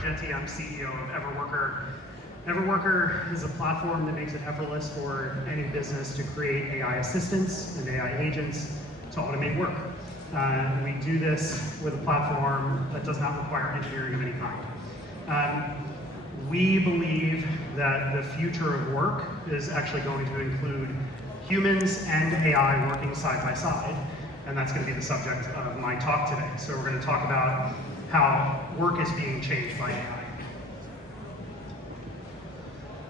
Argenti. I'm CEO of EverWorker. EverWorker is a platform that makes it effortless for any business to create AI assistants and AI agents to automate work. We do this with a platform that does not require engineering of any kind. We believe that the future of work is actually going to include humans and AI working side by side, and that's going to be the subject of my talk today. So we're going to talk about how work is being changed by AI.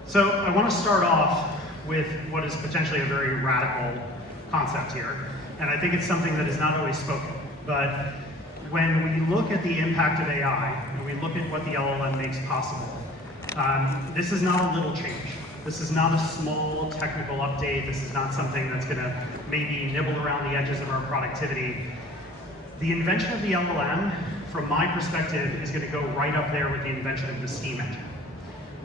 So I want to start off with what is potentially a very radical concept here, and I think it's something that is not always spoken, but when we look at the impact of AI, and we look at what the LLM makes possible, this is not a little change. This is not a small technical update. This is not something that's going to maybe nibble around the edges of our productivity. The invention of the LLM, from my perspective, is going to go right up there with the invention of the steam engine.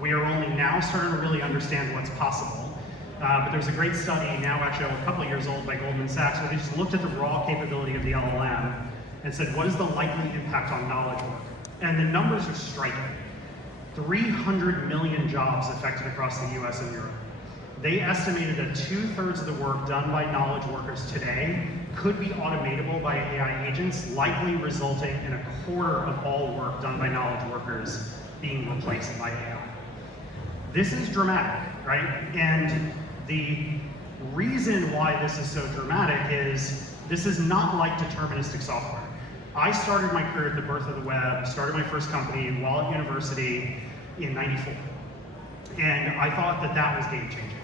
We are only now starting to really understand what's possible. But there's a great study now, actually a couple of years old, by Goldman Sachs, where they just looked at the raw capability of the LLM and said, what is the likely impact on knowledge work? And the numbers are striking. 300 million jobs affected across the US and Europe. They estimated that 2/3 of the work done by knowledge workers today could be automatable by AI agents, likely resulting in 1/4 of all work done by knowledge workers being replaced by AI. This is dramatic, right? And the reason why this is so dramatic is this is not like deterministic software. I started my career at the birth of the web, started my first company while at university in '94. And I thought that that was game changing.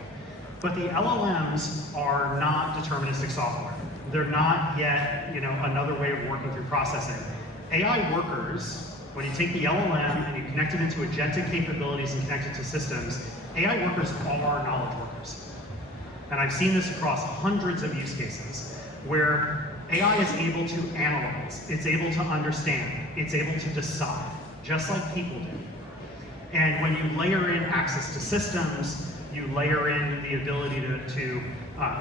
But the LLMs are not deterministic software. They're not yet, another way of working through processing. AI workers, when you take the LLM and you connect it into agentic capabilities and connect it to systems, AI workers are knowledge workers. And I've seen this across hundreds of use cases where AI is able to analyze, it's able to understand, it's able to decide, just like people do. And when you layer in access to systems, you layer in the ability to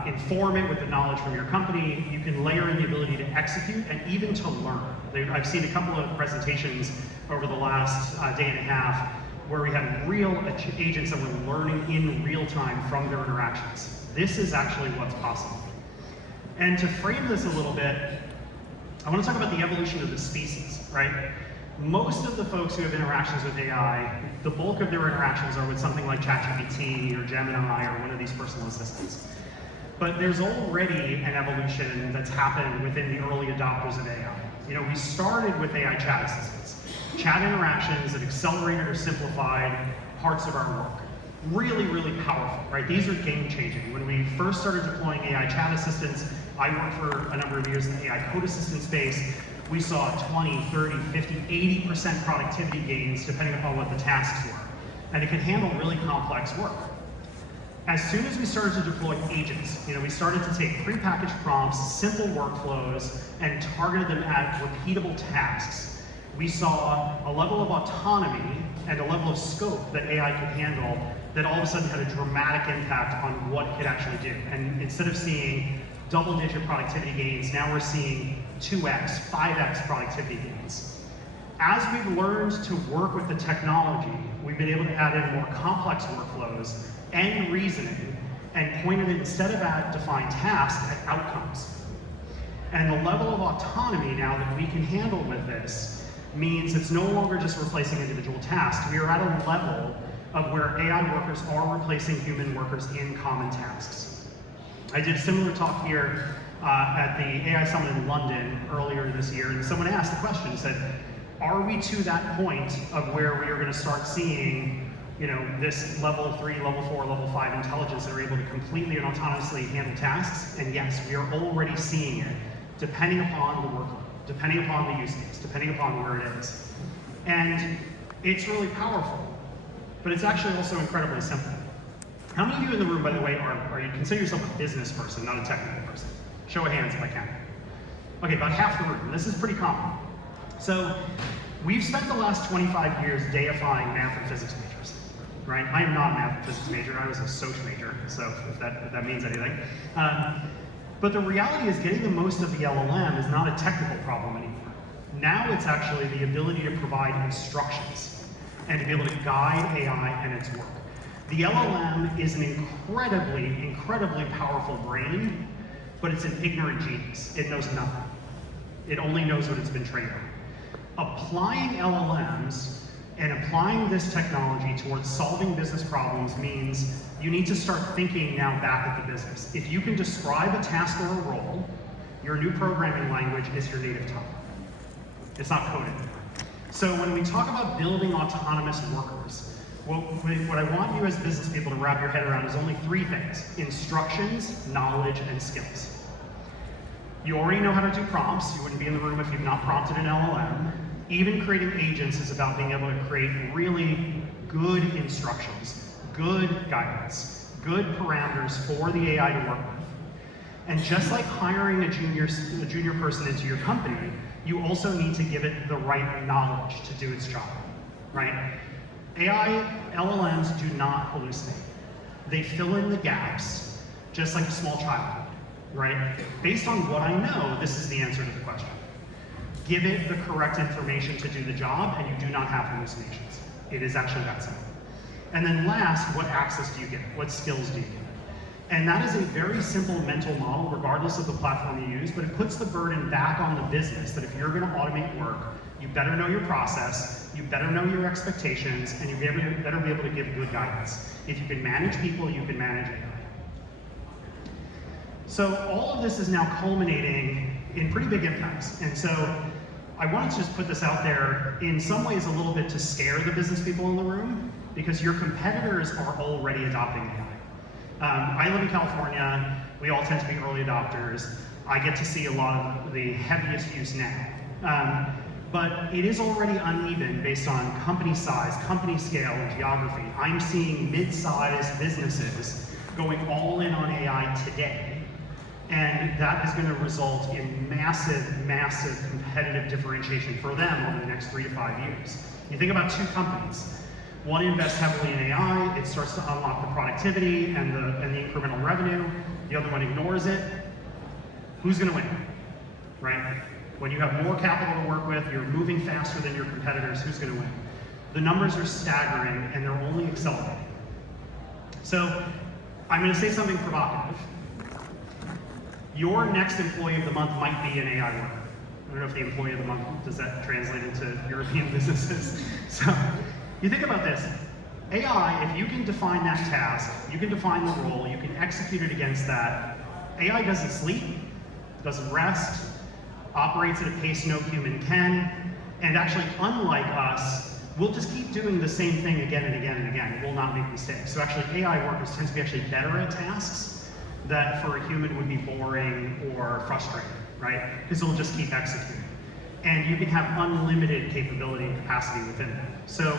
inform it with the knowledge from your company, you can layer in the ability to execute and even to learn. I've seen a couple of presentations over the last day and a half where we had real agents that were learning in real time from their interactions. This is actually what's possible. And to frame this a little bit, I want to talk about the evolution of the species, right? Most of the folks who have interactions with AI, the bulk of their interactions are with something like ChatGPT or Gemini or one of these personal assistants. But there's already an evolution that's happened within the early adopters of AI. We started with AI chat assistants, chat interactions that accelerated or simplified parts of our work. Really, really powerful, right? These are game changing. When we first started deploying AI chat assistants, I worked for a number of years in the AI code assistant space. We saw 20, 30, 50, 80% productivity gains depending upon what the tasks were. And it could handle really complex work. As soon as we started to deploy agents, we started to take prepackaged prompts, simple workflows, and targeted them at repeatable tasks. We saw a level of autonomy and a level of scope that AI could handle that all of a sudden had a dramatic impact on what it could actually do. And instead of seeing double-digit productivity gains, now we're seeing 2x, 5x productivity gains. As we've learned to work with the technology, we've been able to add in more complex workflows and reasoning and point it instead of at defined tasks at outcomes. And the level of autonomy now that we can handle with this means it's no longer just replacing individual tasks. We are at a level of where AI workers are replacing human workers in common tasks. I did a similar talk here at the AI Summit in London earlier this year, and someone asked the question, said, are we to that point of where we are going to start seeing this level 3, level 4, level 5 intelligence that are able to completely and autonomously handle tasks? And yes, we are already seeing it, depending upon the workload, depending upon the use case, depending upon where it is. And it's really powerful, but it's actually also incredibly simple. How many of you in the room, by the way, are you consider yourself a business person, not a technical person? Show of hands if I can. Okay, about half the room. This is pretty common. So we've spent the last 25 years deifying math and physics majors, right? I am not a math and physics major. I was a soc major, so if that means anything. But the reality is getting the most of the LLM is not a technical problem anymore. Now it's actually the ability to provide instructions. and to be able to guide AI and its work. The LLM is an incredibly powerful brain, but it's an ignorant genius. It knows nothing. It only knows what it's been trained on. Applying LLMs and applying this technology towards solving business problems means you need to start thinking now back at the business. If you can describe a task or a role, your new programming language is your native tongue. It's not coded. So when we talk about building autonomous workers, what I want you as business people to wrap your head around is only three things: instructions, knowledge, and skills. You already know how to do prompts. You wouldn't be in the room if you've not prompted an LLM. Even creating agents is about being able to create really good instructions, good guidance, good parameters for the AI to work with. And just like hiring a junior person into your company, you also need to give it the right knowledge to do its job, right? AI LLMs do not hallucinate. They fill in the gaps, just like a small child, right? Based on what I know, this is the answer to the question. Give it the correct information to do the job, and you do not have hallucinations. It is actually that simple. And then last, what access do you get? What skills do you get? And that is a very simple mental model, regardless of the platform you use, but it puts the burden back on the business that if you're gonna automate work, you better know your process, you better know your expectations, and you better be able to give good guidance. If you can manage people, you can manage AI. So all of this is now culminating in pretty big impacts. And so I wanted to just put this out there in some ways a little bit to scare the business people in the room, because your competitors are already adopting AI. I live in California. We all tend to be early adopters. I get to see a lot of the heaviest use now. But it is already uneven based on company size, company scale, and geography. I'm seeing mid-sized businesses going all in on AI today. And that is going to result in massive competitive differentiation for them over the next 3 to 5 years. You think about two companies. One invests heavily in AI, it starts to unlock the productivity and the incremental revenue. The other one ignores it. Who's going to win, right? When you have more capital to work with, you're moving faster than your competitors, who's going to win? The numbers are staggering, and they're only accelerating. So I'm going to say something provocative. Your next employee of the month might be an AI worker. I don't know if the employee of the month, does that translate into European businesses? So you think about this. AI, if you can define that task, you can define the role, you can execute it against that. AI doesn't sleep, doesn't rest, operates at a pace no human can, and actually, unlike us, we'll just keep doing the same thing again and again and again. It will not make mistakes. So actually, AI workers tend to be actually better at tasks that for a human would be boring or frustrating, right? Because it'll just keep executing. And you can have unlimited capability and capacity within it. So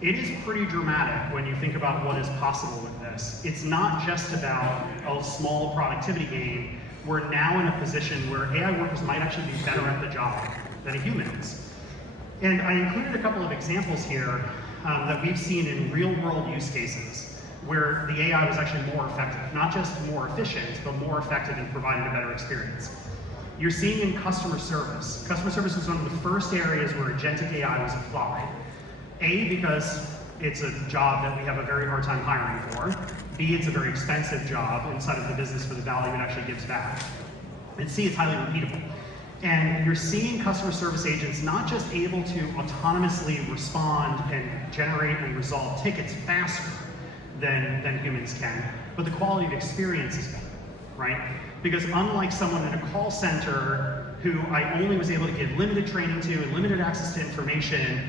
it is pretty dramatic when you think about what is possible with this. It's not just about a small productivity gain. We're now in a position where AI workers might actually be better at the job than a human is. And I included a couple of examples here that we've seen in real world use cases where the AI was actually more effective, not just more efficient, but more effective in providing a better experience. You're seeing in customer service. Customer service was one of the first areas where agentic AI was applied. A, because it's a job that we have a very hard time hiring for. B, it's a very expensive job inside of the business for the value it actually gives back. And C, it's highly repeatable. And you're seeing customer service agents not just able to autonomously respond and generate and resolve tickets faster than humans can, but the quality of experience is better, right? Because unlike someone in a call center who I only was able to give limited training to and limited access to information,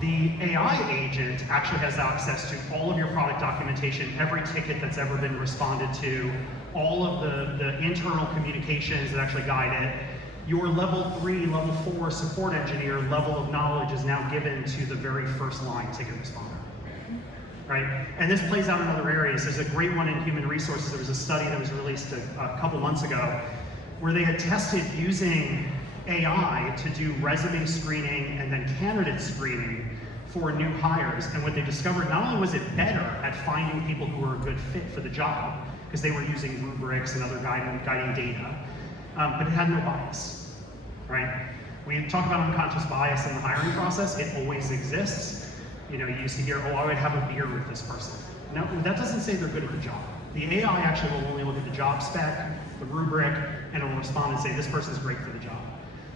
the AI agent actually has access to all of your product documentation, every ticket that's ever been responded to, all of the internal communications that actually guide it. Your level 3, level 4 support engineer level of knowledge is now given to the very first line ticket responder, right? And this plays out in other areas. There's a great one in human resources. There was a study that was released a couple months ago where they had tested using AI to do resume screening and then candidate screening for new hires. And what they discovered, not only was it better at finding people who were a good fit for the job, because they were using rubrics and other guiding data, but it had no bias, right? We talk about unconscious bias in the hiring process. It always exists. You used to hear, oh, I would have a beer with this person. No, that doesn't say they're good at the job. The AI actually will only look at the job spec, the rubric, and it will respond and say, this person's great for the job.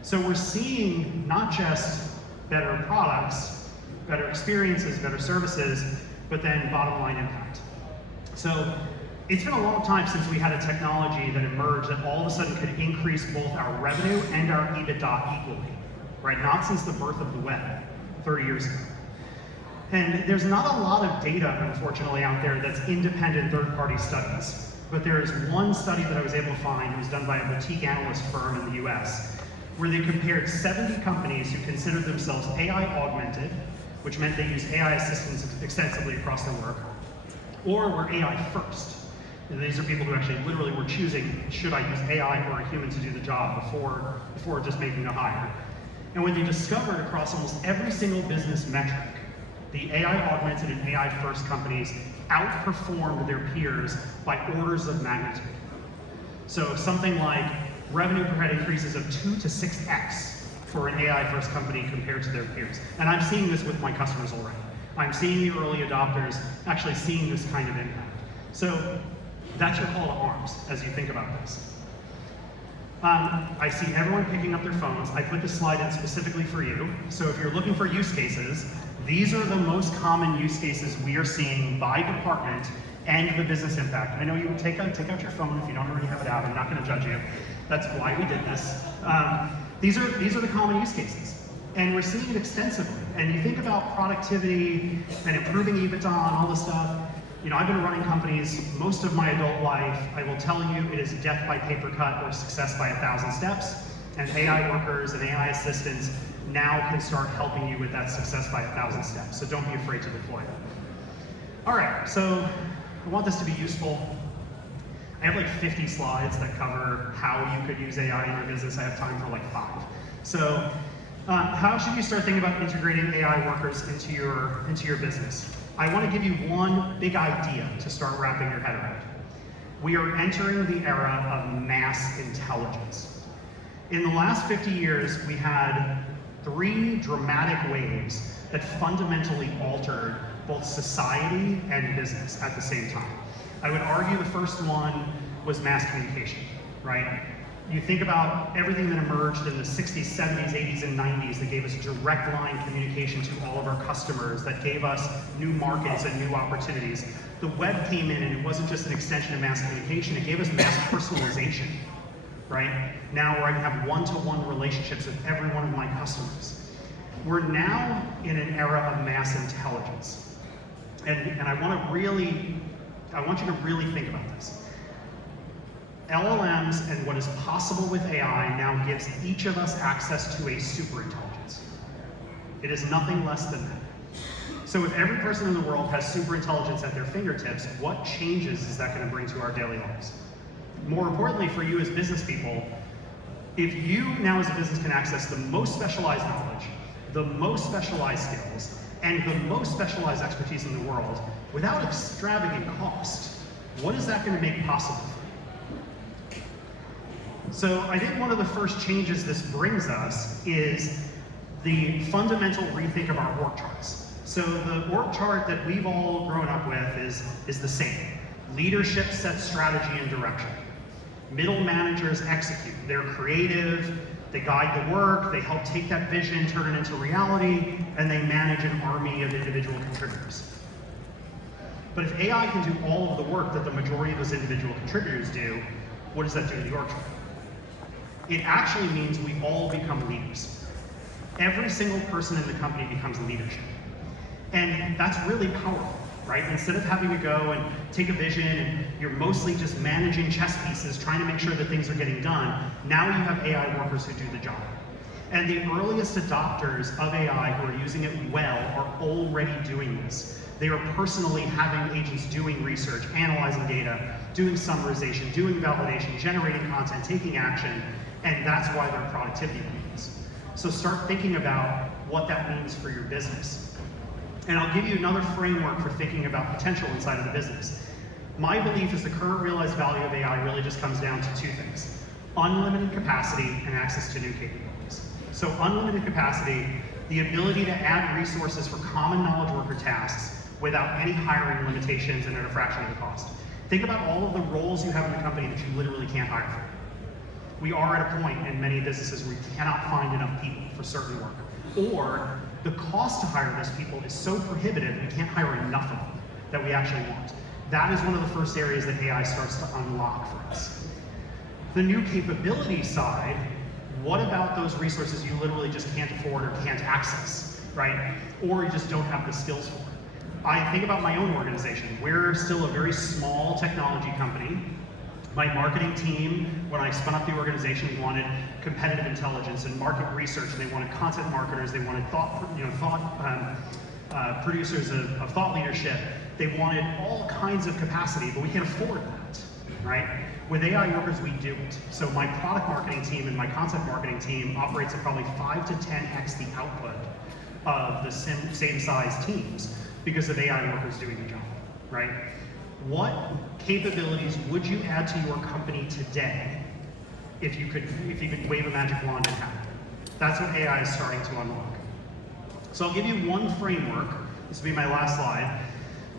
So we're seeing not just better products, better experiences, better services, but then bottom line impact. So it's been a long time since we had a technology that emerged that all of a sudden could increase both our revenue and our EBITDA equally, right? Not since the birth of the web 30 years ago. And there's not a lot of data, unfortunately, out there that's independent third-party studies. But there is one study that I was able to find. It was done by a boutique analyst firm in the US, where they compared 70 companies who considered themselves AI augmented, which meant they used AI assistants extensively across their work, or were AI first. And these are people who actually literally were choosing, should I use AI or a human to do the job before just making a hire. And what they discovered across almost every single business metric, the AI augmented and AI first companies outperformed their peers by orders of magnitude. So something like revenue per head increases of 2 to 6x for an AI first company compared to their peers. And I'm seeing this with my customers already. I'm seeing the early adopters actually seeing this kind of impact. So that's your call to arms as you think about this. I see everyone picking up their phones. I put this slide in specifically for you. So if you're looking for use cases, these are the most common use cases we are seeing by department and the business impact. I know you would take out your phone if you don't already have it out. I'm not going to judge you. That's why we did this. These are the common use cases. And we're seeing it extensively. And you think about productivity and improving EBITDA and all this stuff. I've been running companies most of my adult life. I will tell you it is death by paper cut or success by 1,000 steps. And AI workers and AI assistants now can start helping you with that success by 1,000 steps. So don't be afraid to deploy them. All right, so I want this to be useful. I have like 50 slides that cover how you could use AI in your business. I have time for like 5. So how should you start thinking about integrating AI workers into your business? I want to give you one big idea to start wrapping your head around. We are entering the era of mass intelligence. In the last 50 years, we had 3 dramatic waves that fundamentally altered both society and business at the same time. I would argue the first one was mass communication, right? You think about everything that emerged in the 60s, 70s, 80s, and 90s that gave us direct line communication to all of our customers, that gave us new markets and new opportunities. The web came in and it wasn't just an extension of mass communication, it gave us mass personalization, right? Now where I can have one-to-one relationships with every one of my customers. We're now in an era of mass intelligence. And I want you to really think about this. LLMs and what is possible with AI now gives each of us access to a superintelligence. It is nothing less than that. So if every person in the world has superintelligence at their fingertips, what changes is that going to bring to our daily lives? More importantly for you as business people, if you now as a business can access the most specialized knowledge, the most specialized skills, and the most specialized expertise in the world without extravagant cost, what is that going to make possible? So I think one of the first changes this brings us is the fundamental rethink of our org charts. So the org chart that we've all grown up with is the same. Leadership sets strategy and direction. Middle managers execute. They're creative, they guide the work, they help take that vision, turn it into reality, and they manage an army of individual contributors. But if AI can do all of the work that the majority of those individual contributors do, what does that do to the org chart? It actually means we all become leaders. Every single person in the company becomes leadership. And that's really powerful, right? Instead of having to go and take a vision and you're mostly just managing chess pieces, trying to make sure that things are getting done, now you have AI workers who do the job. And the earliest adopters of AI who are using it well are already doing this. They are personally having agents doing research, analyzing data, doing summarization, doing validation, generating content, taking action, and that's why their productivity gains. So start thinking about what that means for your business. And I'll give you another framework for thinking about potential inside of the business. My belief is the current realized value of AI really just comes down to 2 things: unlimited capacity and access to new capabilities. So unlimited capacity, The ability to add resources for common knowledge worker tasks without any hiring limitations and at a fraction of the cost. Think about all of the roles you have in the company that you literally can't hire for. We are at a point in many businesses where we cannot find enough people for certain work. Or the cost to hire those people is so prohibitive we can't hire enough of them that we actually want. That is one of the first areas that AI starts to unlock for us. The new capability side, what about those resources you literally just can't afford or can't access, right? Or you just don't have the skills for? I think about my own organization. We're still a very small technology company. My marketing team, when I spun up the organization, wanted competitive intelligence and market research, and they wanted content marketers, they wanted producers of thought leadership. They wanted all kinds of capacity, but we can't afford that, right? With AI workers, we do it. So my product marketing team and my content marketing team operates at probably 5 to 10x the output of the same size teams because of AI workers doing the job, right? What capabilities would you add to your company today if you could wave a magic wand and have it? That's what AI is starting to unlock. So I'll give you one framework. This will be my last slide.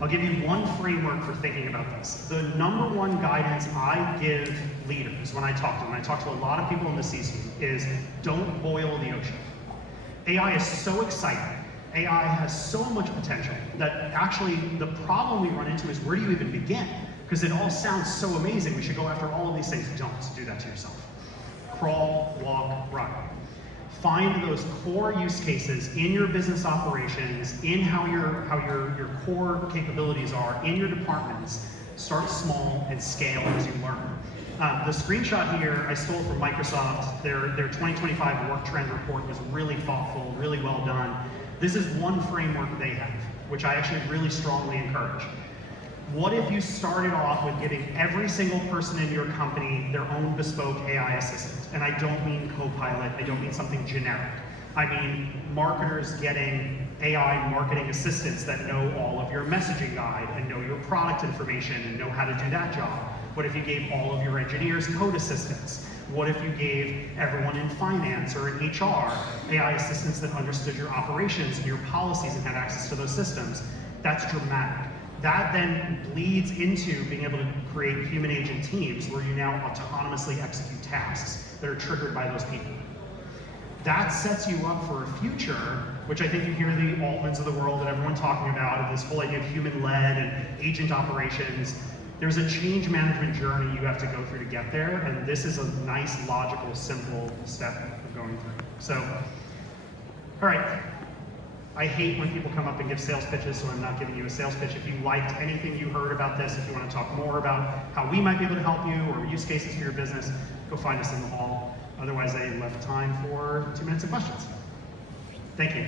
I'll give you one framework for thinking about this. The number one guidance I give leaders when I talk to them, I talk to a lot of people in the C-suite, is don't boil the ocean. AI is so exciting. AI has so much potential that actually the problem we run into is where do you even begin? Because it all sounds so amazing. We should go after all of these things. Don't do that to yourself. Crawl, walk, run. Find those core use cases in your business operations, in how your core capabilities are in your departments. Start small and scale as you learn. The screenshot here I stole from Microsoft. Their 2025 work trend report was really thoughtful, really well done. This is one framework they have, which I actually really strongly encourage. What if you started off with giving every single person in your company their own bespoke AI assistant? And I don't mean Copilot, I don't mean something generic. I mean marketers getting AI marketing assistants that know all of your messaging guide and know your product information and know how to do that job. What if you gave all of your engineers code assistants? What if you gave everyone in finance or in HR AI assistants that understood your operations and your policies and had access to those systems? That's dramatic. That then bleeds into being able to create human agent teams where you now autonomously execute tasks that are triggered by those people. That sets you up for a future, which I think you hear the Altmans of the world and everyone talking about, of this whole idea of human-led and agent operations. There's a change management journey you have to go through to get there, and this is a nice, logical, simple step of going through. So, all right. I hate when people come up and give sales pitches, so I'm not giving you a sales pitch. If you liked anything you heard about this, if you want to talk more about how we might be able to help you or use cases for your business, go find us in the hall. Otherwise, I left time for 2 minutes of questions. Thank you.